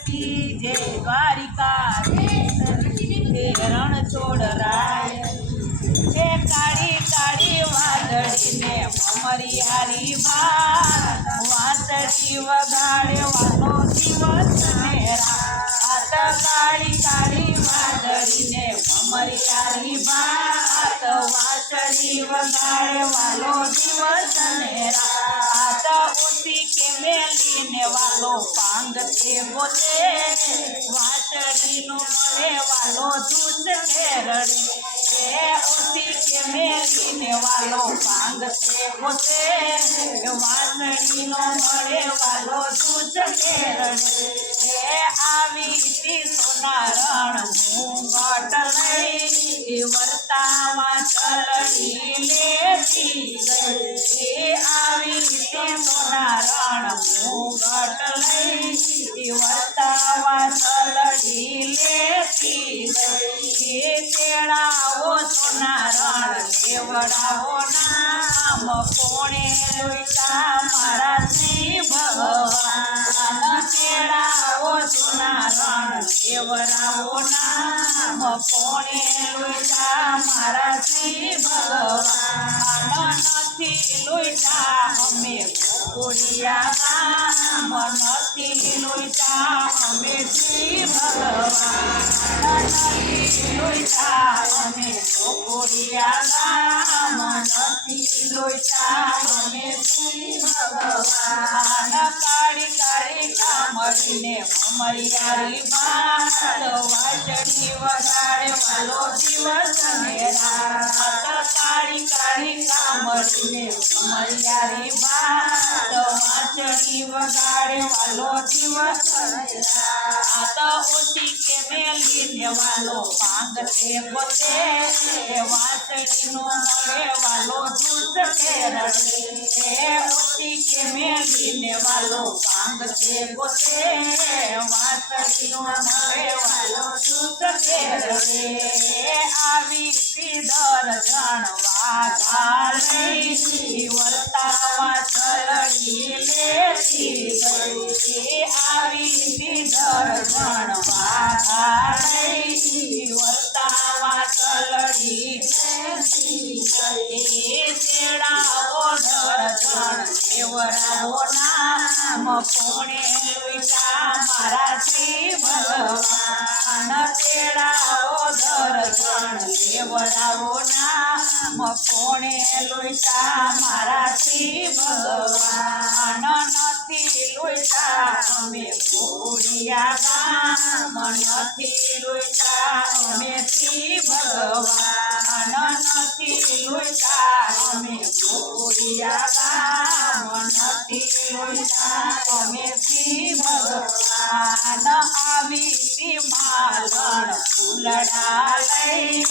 की जय द्वारिकाधीशनी रण छोड़ राय हे काળી કાળી વાદળીને ભમરિયારી ભાત વાંસળી વગાડવાનો દિવસ ને રાત કાળી કાળી વાદળીને ભમરિયારી ભાત વાંસળી વગાડવાનો દિવસ ને રાત ઉસી કે મેલીને વાલો પાંગતે બોલે વાંસળીનો મળે વાલો દૂધ કે રડે उसी के मेली वालो भांगते होते वासणी नो मरे वालो दूध के रड़े आवी ती सोना रण घूंघट लई वर्तावा चलड़ी लेती गई आवी ती सोना रण घूंघट लई वर्तावा चलड़ी लेती गई तेड़ाओ सोना रण लेवड़ाओ नाम कोणे लुटा मारा श्री भगवान तेड़ाओ सोना रण लेवड़ाओ नाम कोणे लुटा मारा श्री भगवान નથી લોઈટા અમે ગોકુળિયા ગામ નથી લોઈટા અમે શ્રી ભગવાન નથી લોઈટા અમે ગોકુળિયા ગામ નથી લોઈટા અમે શ્રી ભગવાન કાળી કાળી કામડીને ભમરિયારી ભાત વાંસળી વગાડવાનો દિવસ ને રાત કાળી કાળી કામડીને ભમરિયારી ભાત વાંસળી વગાડવાનો દિવસ આ તો ઓછી કે મેલીને વાલો પાંગતે પોતે વાંસળીનો મળે વાલો દૂધ કે રડે ઓછી કે મેલીને વાલો પાંગતે પોતે વાંસળીનો મળે વાલો દૂધ કે રડે આવી સીધર જણવા ગાલઈ વર્તાવા ચલડી લેતી ગઈ આવી સીધર જણવા ગાલઈ વર્તાવા ચલડી લેતી ગઈ તેડાઓ દર્શન દેવરાઓ નામ કોણે લૂટા મારા શ્રી ભગવાન તેડાઓ દર્શન દેવરાઓ નામ કોણે લૂટા મારા શ્રી ભગવાન નથી લૂટા અમે ગોકુળિયા ગામ નથી લૂટા અમે શ્રી ભગવાન નથી લૂટા અમે ગોકુળિયા ગામ નથી લૂટા અમે શ્રી ભગવાન આવી માલણ ફૂલડા લઈ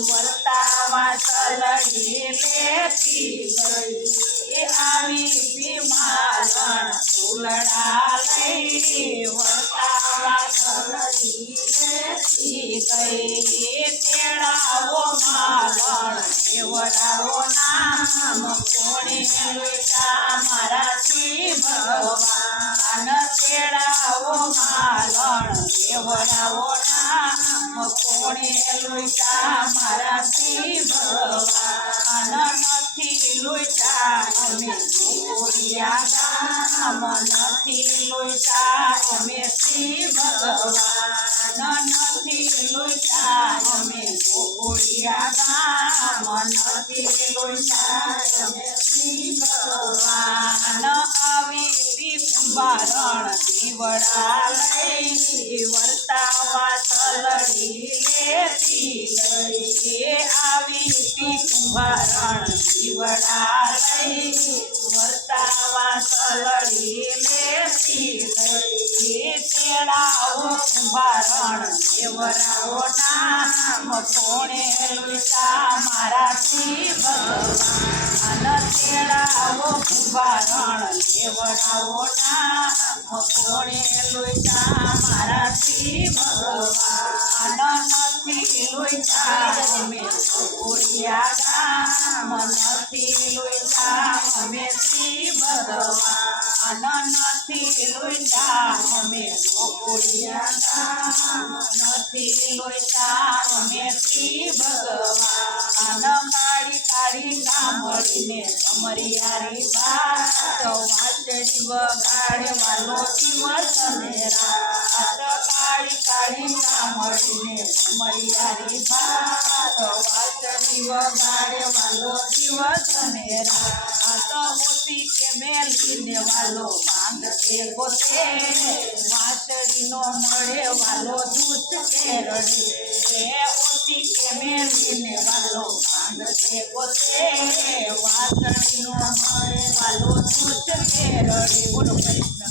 વર્તાવા ચલડી લેતી ગઈ આવી માલણ ફૂલડા લઈ વર્તાવા ચલડી લેતી ગઈ તેડાઓ માલણ દેવરાઓ નામ કોણે લૂટા મારા શ્રી ભગવાન તેડાઓ માલણ દેવરાઓ નામ કોણે લૂટા મારા શ્રી ભગવાન નથી લૂટા અમે ગોકુળિયા ગામ નથી લૂટા અમે શ્રી ભગવાન નથી લૂટા અમે ગોકુળિયા ગામ નથી લૂટા અમે શ્રી ભગવાન આવી કુંભારણ દીવડા લઈ વર્તાવા ચલડી લેતી ગઈ આવી કુંભારણ દીવડા લઈ વર્તાવા ચલડી લેતી ગઈ તેડાઓ કુંભારણ દેવરાઓ નામ કોણે લૂટા મારા શ્રી ભગવાન તેડાઓ કુંભારણ દેવરાઓ નામ કોણે લૂટા મારા શ્રી ભગવાન નથી લૂટા અમે ગોકુળિયા ગામ નથી લૂટા અમે શ્રી ભગવાન નથી લૂટા અમે જોડિયા નથી લોચા અમે શ્રી ભગવાન કાળી કાળી કામળીને અમારી હારી વાત વાંચડી વગાડે વાલો દિવસ ને રાત કાળી કાળી કામળીને અમારી હારી વાત વાંચડી વગાડે વાલો દિવસ ને રાત મોતી કે મેલીને વાલો પાંગ કે ગોતે વાંચડીનો મળે વાલો દૂધ કે રડે ઓછી કે મેલીને વાલો પાંગ કે ગોતે વાંચડીનો મળે વાલો દૂધ કે રડે બોલો કૃષ્ણ